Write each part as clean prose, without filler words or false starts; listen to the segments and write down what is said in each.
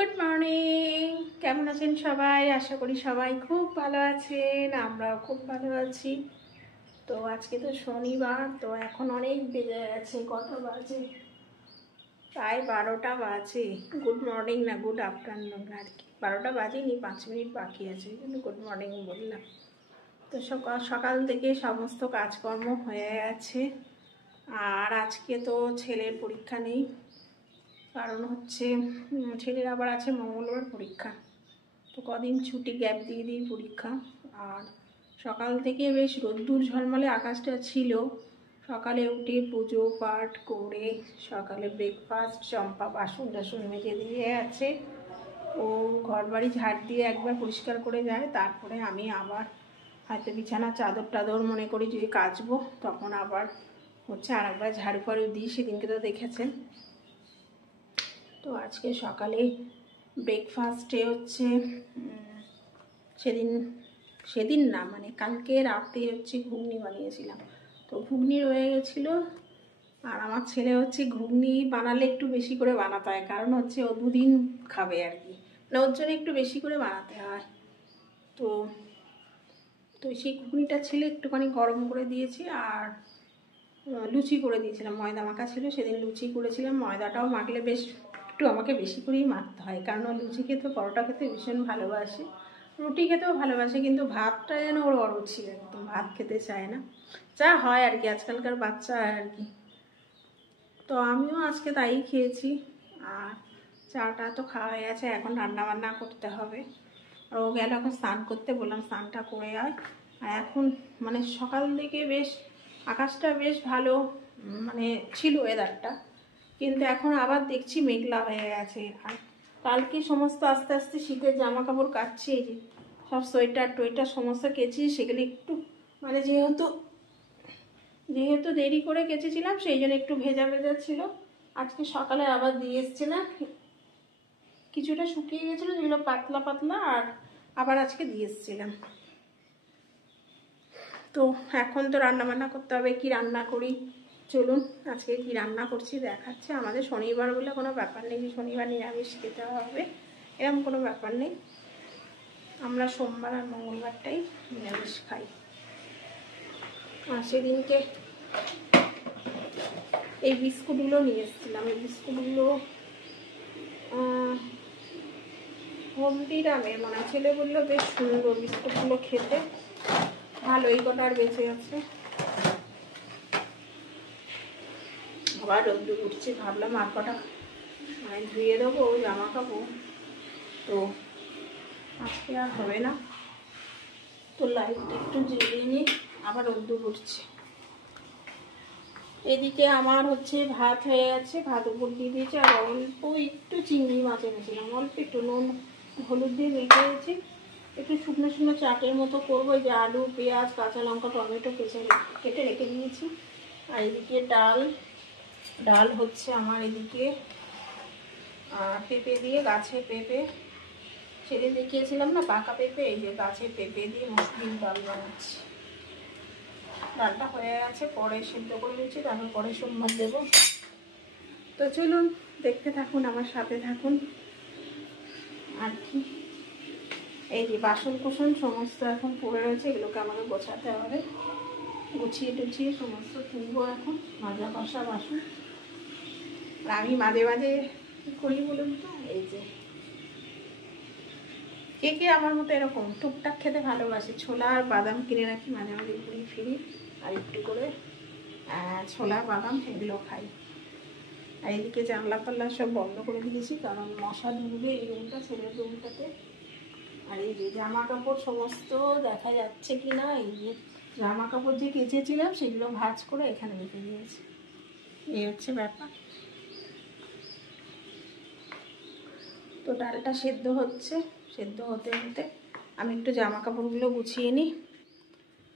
Good morning, কেমন আছেন সবাই? আশা করি সবাই খুব ভালো আছেন, আমরাও খুব ভালো আছি। তো আজকে তো শনিবার, তো এখন অনেক বেজে গেছে। কত বাজে? প্রায় 12টা বাজে। গুড মর্নিং না, গুড আফটারনুন আর কি। 12টা বাজেনি, 5 মিনিট বাকি আছে, কিন্তু গুড মর্নিং বললাম। তো সকাল থেকে সমস্ত কাজকর্ম হয়ে গেছে। আর আজকে তো ছেলের পরীক্ষা নেই, কারণ হচ্ছে ছেলের আবার আছে মঙ্গলবার পরীক্ষা। তো কদিন ছুটি গ্যাপ দিয়ে দিই পরীক্ষা। আর সকাল থেকে বেশ রোদ্দুর ঝলমলে আকাশটা ছিল। সকালে উঠে পুজো পাঠ করে সকালে ব্রেকফাস্ট, চম্পা বাসন টাসন মেজে দিয়ে আছে। ও ঘর বাড়ি ঝাড় দিয়ে একবার পরিষ্কার করে যায়, তারপরে আমি আবার হয়তো বিছানা চাদর টাদর মনে করি যদি কাচবো, তখন আবার হচ্ছে আর একবার ঝাড়ু ফাড়ু দিই। সেদিনকে তো দেখেছেন। তো আজকে সকালে ব্রেকফাস্টে হচ্ছে সেদিন না, মানে কালকে রাতে হচ্ছে ঘুগনি বানিয়েছিলাম। তো ঘুগনি রয়ে গেছিলো। আর আমার ছেলে হচ্ছে ঘুগনি বানালে একটু বেশি করে বানাতে হয়, কারণ হচ্ছে ও 2 দিন খাবে আর কি, মানে ওর জন্য একটু বেশি করে বানাতে হয়। তো তো সেই ঘুগনিটা ছিল, একটুখানি গরম করে দিয়েছি। আর লুচি করে দিয়েছিলাম, ময়দা মাখা ছিল সেদিন, লুচি করেছিলাম। ময়দাটাও মাখলে বেশ একটু আমাকে বেশি করেই মাখতে হয়, কারণ ও লুচি খেতে, পরোটা খেতে ভীষণ ভালোবাসে, রুটি খেতেও ভালোবাসে, কিন্তু ভাতটা যেন ওর অরুচি, একদম ভাত খেতে চায় না। যা হয় আর কি, আজকালকার বাচ্চা আর কি। তো আমিও আজকে তাই খেয়েছি। আর চাটা তো খাওয়া হয়ে গেছে, এখন রান্না বান্না করতে হবে। আর ও গেল এখন স্নান করতে, বললাম স্নানটা করে আয়। আর এখন মানে সকাল থেকে বেশ আকাশটা বেশ ভালো মানে ছিল ওয়েদারটা, কিন্তু এখন আবার দেখছি মেঘলা হয়ে গেছে। আর কালকে সমস্ত আস্তে আস্তে শীতের জামা কাপড় কাচ্ছি, এই যে সব সোয়েটার টোয়েটার সমস্ত কেচি, সেগুলো একটু মানে যেহেতু দেরি করে কেচেছিলাম সেই জন্য একটু ভেজা ভেজা ছিল। আজকে সকালে আবার দিয়ে এসছে না, কিছুটা শুকিয়ে গেছিলো যেগুলো পাতলা পাতলা, আর আবার আজকে দিয়ে এসছিলাম। তো এখন তো রান্না বান্না করতে হবে। কি রান্না করি চলুন, আজকে কি রান্না করছি দেখাচ্ছে। আমাদের শনিবার বলে কোনো ব্যাপার নেই যে শনিবার নিরামিষ খেতে হবে, এরকম কোনো ব্যাপার নেই। আমরা সোমবার আর মঙ্গলবারটাই নিরামিষ খাই। আর সেদিনকে এই বিস্কুটগুলো নিয়ে এসেছিলাম, এই বিস্কুটগুলো হলদিরামের, মানে ছেলে বললো বেশ সুন্দর বিস্কুটগুলো খেতে, ভালো। এই কটা আর বেঁচে আছে। আবার রোদ্দুর উঠছে, ভাবলাম আর কটা মানে ধুয়ে দেবো জামা কাপড়, তো আজকে আর হবে না। তো লাইটটা একটু জ্বেলিয়ে নিই, আবার রোদ্দুর উঠছে। এদিকে আমার হচ্ছে ভাত হয়ে গেছে, ভাত উপর দিয়ে দিয়েছি। আর অল্প একটু চিংড়ি মাছ এনেছিলাম, অল্প একটু নুন হলুদ দিয়ে মেখে দিয়েছি, একটু শুকনো শুকনো চাটের মতো করবো। যে আলু পেঁয়াজ কাঁচা লঙ্কা টমেটো কেটে রেখে দিয়েছি। আর এদিকে ডাল হচ্ছে আমার, এদিকে পেঁপে দিয়ে, গাছের পেঁপে সেদিন দেখিয়েছিলাম না পাকা পেঁপে, এই যে গাছের পেঁপে দিয়ে মুসুরির ডাল বানাচ্ছি। ডালটা হয়ে গেছে, পরে সেদ্ধ করে নিচ্ছি, তারপর পরে সোমবার দেবো। তো চলুন দেখতে থাকুন, আমার সাথে থাকুন। আর কি, এই যে বাসন কুসন সমস্ত এখন পড়ে রয়েছে, এগুলোকে আমাকে গোছাতে হবে। গুছিয়ে টুছিয়ে সমস্ত তুলবো এখন, মাজা কষা বাসন। আর আমি মাঝে মাঝে কী করি বলুন তো, এই যে কে আমার মতো এরকম টুকটাক খেতে ভালোবাসে, ছোলা আর বাদাম কিনে রাখি, মাঝে মাঝে ঘুরি ফিরি, আর একটু করে ছোলা বাদাম এগুলো খাই। আর এদিকে জানলা পাল্লা সব বন্ধ করে দিয়েছি, কারণ মশা ঢুকবে এই রুমটা, ছেলের রুমটাতে। আর এই যে জামা কাপড় সমস্ত দেখা যাচ্ছে কি না, এই যে জামা কাপড় যে কেচেছিলাম সেগুলো ভাঁজ করে এখানে রেখে দিয়েছি। এই হচ্ছে ব্যাপার। তো ডালটা সেদ্ধ হচ্ছে, সেদ্ধ হতে হতে আমি একটু জামা কাপড়গুলো গুছিয়ে নিই।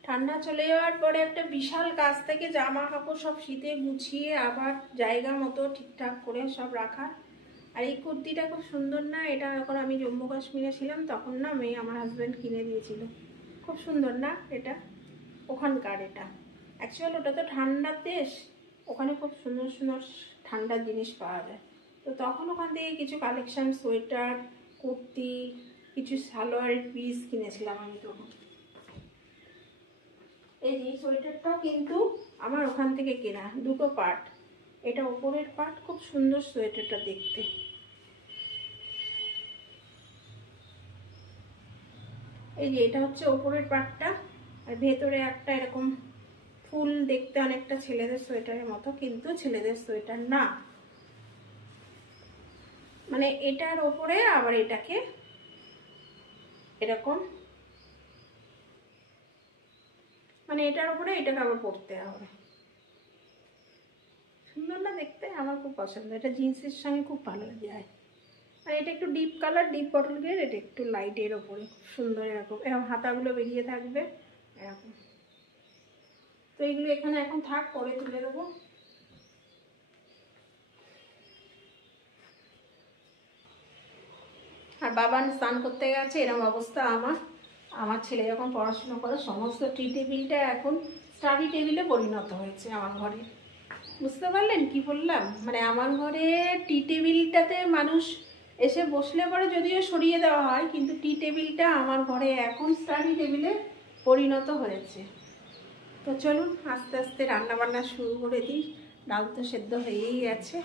ঠান্ডা চলে যাওয়ার পরে একটা বিশাল কাজ থেকে জামা কাপড় সব শীতে গুছিয়ে আবার জায়গা মতো ঠিকঠাক করে সব রাখা। আর এই কুর্তিটা খুব সুন্দর না, এটা যখন আমি জম্মু কাশ্মীরে ছিলাম তখন না মেয়ে আমার হাজব্যান্ড কিনে দিয়েছিল, খুব সুন্দর না এটা, ওখানকার এটা। অ্যাকচুয়াল ওটা তো ঠান্ডার দেশ, ওখানে খুব সুন্দর সুন্দর ঠান্ডার জিনিস পাওয়া যায়। তো তখন ওখান থেকে কিছু কালেকশন, সোয়েটার, কুর্তি, কিছু সালোয়ারের পিস কিনেছিলাম আমি তখন। এই যে সোয়েটারটাও কিন্তু আমার ওখান থেকে কেনা, দুটো পার্ট, এটা ওপরের পার্ট, খুব সুন্দর সোয়েটারটা দেখতে। এই যে এটা হচ্ছে ওপরের পার্টটা, আর ভেতরে একটা এরকম ফুল, দেখতে অনেকটা ছেলেদের সোয়েটারের মতো, কিন্তু ছেলেদের সোয়েটার না, মানে এটার ওপরে আবার এটাকে এরকম, মানে এটার উপরে এটাকে আবার পরতে হবে। সুন্দর না দেখতে? আমার খুব পছন্দ, এটা জিন্সের সঙ্গে খুব ভালো যায়। আর এটা একটু deep colour, deep bottle green, এটা একটু লাইটের ওপরে, খুব সুন্দর এরকম, এরকম হাতাগুলো বেরিয়ে থাকবে এরকম। তো এইগুলো এখানে এখন থাক, পরে তুলে দেবো। আর বাবান স্নান করতে গেছে, এরকম অবস্থা আমার। আমার ছেলে যখন পড়াশোনা করে, সমস্ত টি টেবিলটা এখন স্টাডি টেবিলে পরিণত হয়েছে আমার ঘরে। বুঝতে পারলেন কি বললাম? মানে আমার ঘরে টি টেবিলটাতে মানুষ এসে বসলে পরে যদিও সরিয়ে দেওয়া হয়, কিন্তু টি টেবিলটা আমার ঘরে এখন স্টাডি টেবিলে পরিণত হয়েছে। তো চলুন আস্তে আস্তে রান্না বান্না শুরু করে দিই। ডাল তো সেদ্ধ হয়েই গেছে।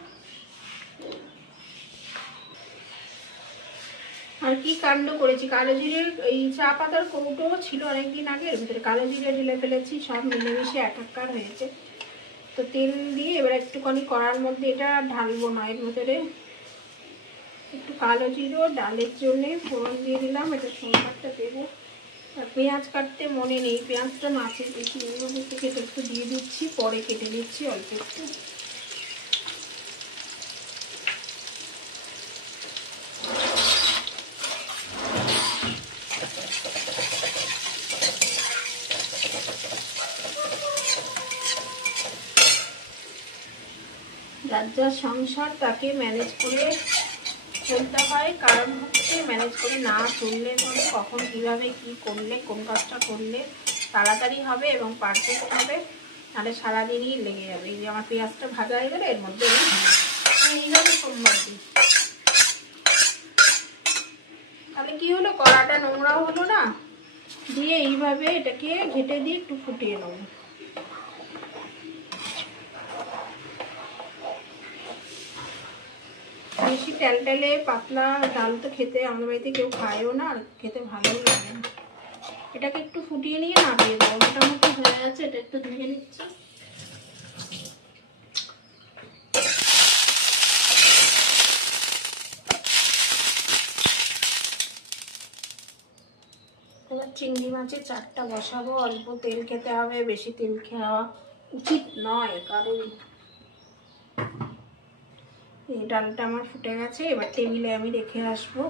আর কি কাণ্ড করেছি, কালো জিরে, এই চা পাতার কৌটো ছিল অনেকদিন আগে, এর ভিতরে কালো জিরে ঢেলে ফেলেছি, সব মিলেমিশে একাকার হয়েছে। তো তেল দিয়ে এবার একটুখানি কড়ার মধ্যে এটা ঢালবো না, এর ভিতরে একটু কালো জিরে ডালের জন্য ফোড়ন দিয়ে দিলাম, এটা সোমবারটা দেবো। আর পেঁয়াজ কাটতে মনে নেই, পেঁয়াজটা মাছের বেশি এগুলো থেকে একটু দিয়ে দিচ্ছি, পরে কেটে দিচ্ছি অল্প একটু। যার যার সংসার তাকে ম্যানেজ করে চলতে হয়, কারণ হচ্ছে ম্যানেজ করে না চললে ধরো কখন কীভাবে কী করলে, কোন কাজটা করলে তাড়াতাড়ি হবে এবং পারফেক্ট হবে, তাহলে সারাদিনই লেগে যাবে। এই যে আমার পেঁয়াজটা ভাজা হয়ে গেলে এর মধ্যে এইভাবে সোমবার দিই, তাহলে কি হলো, কড়াটা নোংরাও হলো না, দিয়ে এইভাবে এটাকে ঘেটে দিয়ে একটু ফুটিয়ে নেবো। বেশি টেলটেলে পাতলা ডাল তো খেতে আমাদের বাড়িতে কেউ খায়ও না, আর খেতে ভালোও লাগে না। এটাকে একটু ফুটিয়ে নিয়ে নামিয়ে দেবো। মোটামুটি হয়ে গেছে, এটা একটু ধুয়ে নিচ্ছি। এবার চিংড়ি মাছের চারটা বসাবো। অল্প তেল খেতে হবে, বেশি তেল খাওয়া উচিত নয় কারণ। এই ডালটা আমার ফুটে গেছে, এবার টেবিলে আমি রেখে আসবো।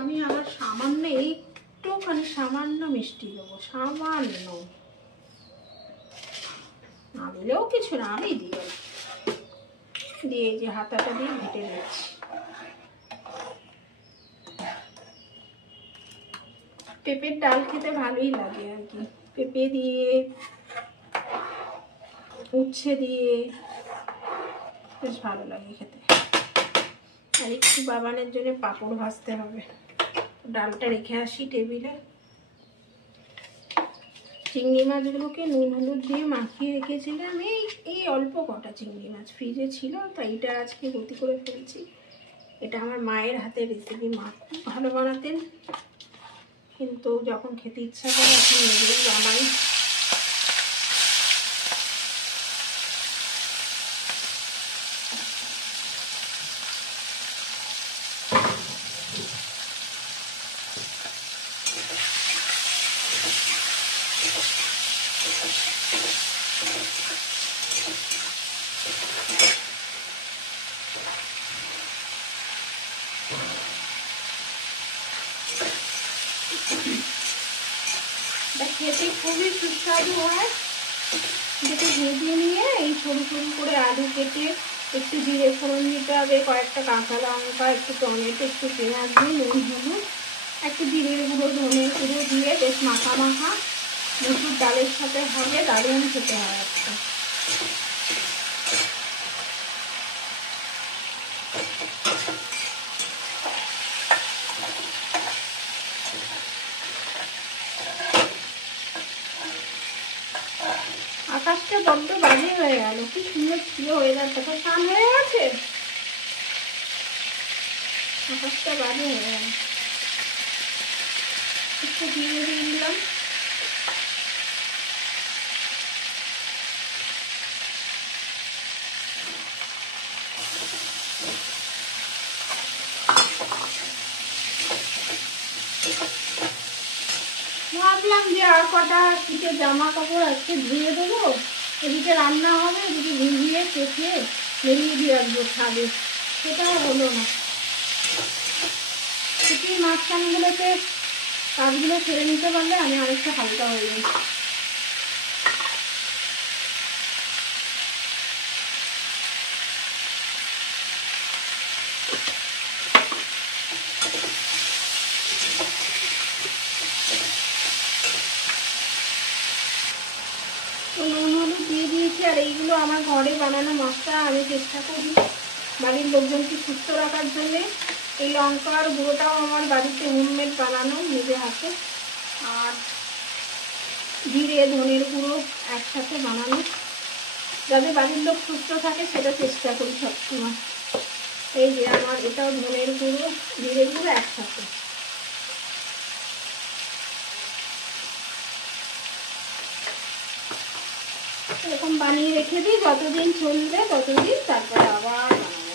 আমি আবার সামান্য একটুখানি সামান্য মিষ্টি দেবো, সামান্য, না দিলেও কিছু না, আমি দিই। দিয়ে এই যে হাতাটা দিয়ে ঘেটে দিচ্ছি। পেঁপের ডাল খেতে ভালোই লাগে আর কি, পেঁপে দিয়ে, উচ্ছে দিয়ে বেশ ভালো লাগে খেতে। আর একটু বাবানের জন্য পাঁপড় ভাজতে হবে। ডালটা রেখে আসি টেবিলে। চিংড়ি মাছগুলোকে নুন হলুদ দিয়ে মাখিয়ে রেখেছিলাম, এই অল্প কটা চিংড়ি মাছ ফ্রিজে ছিল, তো এইটা আজকে গতি করে ফেলছি। এটা আমার মায়ের হাতের রেসিপি, মা খুব ভালো বানাতেন, কিন্তু যখন খেতে ইচ্ছা করে এখন নিজেই বানাই। খেতে খুবই সুস্বাদু হয়। যেটা ভেজে নিয়ে এই সরু সরু করে আলু কেটে একটু জিরে ফোড়ন দিতে হবে, কয়েকটা কাঁচা লঙ্কা, একটু টমেটো, একটু পেঁয়াজ দিয়ে নুন হলুদ, একটু জিরের গুঁড়ো, ধনে গুঁড়ো দিয়ে বেশ মাখা মাখা মুসুর ডালের সাথে হবে, দারুণ খেতে হয় একটা। বড্ড বাজে হয়ে গেল। কি সুন্দর ছিল ওয়েদারটা, তো স্নান হয়ে গেছে, আকাশটা বাজে হয়ে গেল। একটু দিয়ে দিলাম। ভাবলাম যে আর কটা শীতের জামা কাপড় আজকে ধুয়ে দেবো, এদিকে রান্না হবে, এদিকে ভিজিয়ে কেটে বেরিয়ে দিয়ে আসবো ছাদে, সেটাও হলো না। ছুটির মাঝখানগুলোতে কাজগুলো সেরে নিতে পারলে আমি আরেকটা হালকা হয়ে যাই। নুন হলুদ দিয়ে দিয়েছি, আর এইগুলো আমার ঘরে বানানো মশলা। আমি চেষ্টা করি বাড়ির লোকজনকে সুস্থ রাখার জন্যে। এই লঙ্কার গুঁড়োটাও আমার বাড়িতে হোমমেড বানানো, নিজে হাতে। আর জিরে ধনের গুঁড়ো একসাথে বানানো, যাতে বাড়ির লোক সুস্থ থাকে সেটা চেষ্টা করি সবসময়। এই যে আমার এটাও ধনের গুঁড়ো জিরে গুঁড়ো একসাথে। এরকম বানিয়ে রেখে দিই, যতদিন চলবে ততদিন, তারপরে আবার বানাবো।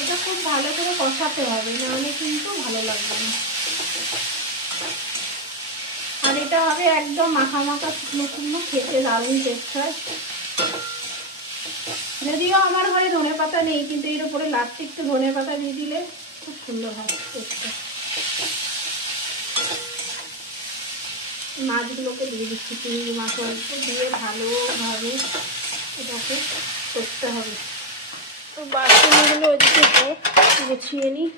এটা খুব ভালো করে কষাতে হবে, নাহলে কিন্তু ভালো লাগবে না। আর এটা হবে একদম মাখা মাখা শুকনো শুকনো, খেতে দারুণ টেস্ট হয়। যদিও আমার ঘরে ধনে পাতা নেই, কিন্তু এর উপরে লাস্টে একটু ধনে পাতা দিয়ে দিলে খুব সুন্দর হয় টেস্টটা। মাছগুলোকে দিয়ে দিচ্ছি, চিংড়ি মাছ অল্প দিয়ে ভালোভাবে এটাকে করতে হবে। তো বাসনগুলো ওইদিকে গুছিয়ে নিই।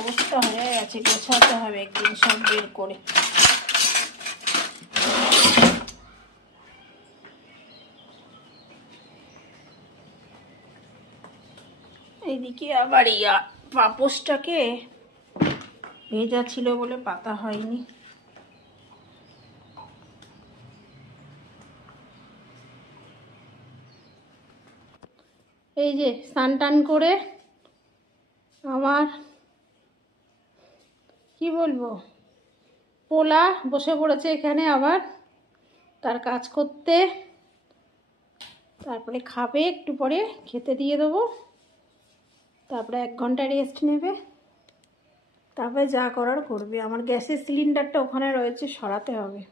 অবস্থা হয়ে গেছে, গোছাতে হবে একদিন সব বের করে। এইদিকে আবার পাপোশটাকে ভেজা ছিল বলে পাতা হয়নি। এই যে স্নান টান করে আমার কি বলবো, পোলা বসে পড়েছে এখানে আবার তার কাজ করতে। তারপরে খাবে, একটু পরে খেতে দিয়ে দেবো, তারপরে 1 ঘন্টা রেস্ট নেবে, তারপরে যা করার করবে। আমার গ্যাসের সিলিন্ডারটা ওখানে রয়েছে, সরাতে হবে।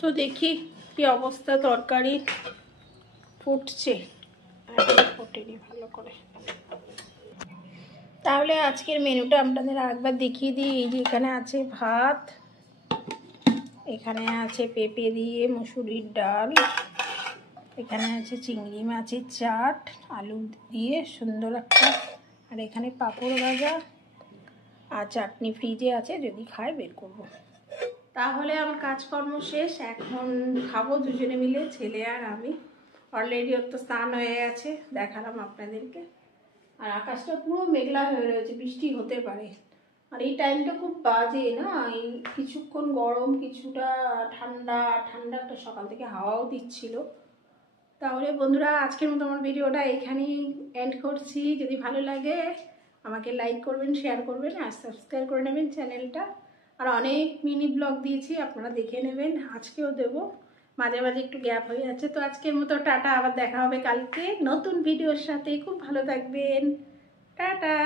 তো দেখি কি অবস্থা, তরকারি ফুটছে, ফোটেনি ভালো করে। তাহলে আজকের মেনুটা আপনাদের আরেকবার দেখিয়ে দিই। এই যে এখানে আছে ভাত, এখানে আছে পেঁপে দিয়ে মুসুরির ডাল, এখানে আছে চিংড়ি মাছের চাট আলু দিয়ে সুন্দর একটা, আর এখানে পাঁপড় ভাজা আর চাটনি ফ্রিজে আছে, যদি খায় বের করবো। তাহলে আমার কাজকর্ম শেষ, এখন খাবো দুজনে মিলে, ছেলে আর আমি। অলরেডি ওর তো স্নান হয়ে গেছে, দেখালাম আপনাদেরকে। আর আকাশটা পুরো মেঘলা হয়ে রয়েছে, বৃষ্টি হতে পারে। আর এই টাইমটা খুব বাজে না, এই কিছুক্ষণ গরম, কিছুটা ঠান্ডা ঠান্ডা, একটা সকাল থেকে হাওয়াও দিচ্ছিল। তাহলে বন্ধুরা আজকের মতো আমার ভিডিওটা এখানেই এন্ড করছি। যদি ভালো লাগে আমাকে লাইক করবেন, শেয়ার করবেন, আর সাবস্ক্রাইব করে নেবেন চ্যানেলটা। আর অনেক মিনি ব্লগ দিয়েছি, আপনারা দেখে নেবেন, আজকেও দেবো। মাঝে মাঝে একটু গ্যাপ হয়ে যাচ্ছে। তো আজকের মতো টাটা, আবার দেখা হবে কালকে নতুন ভিডিওর সাথে। খুব ভালো থাকবেন, টাটা।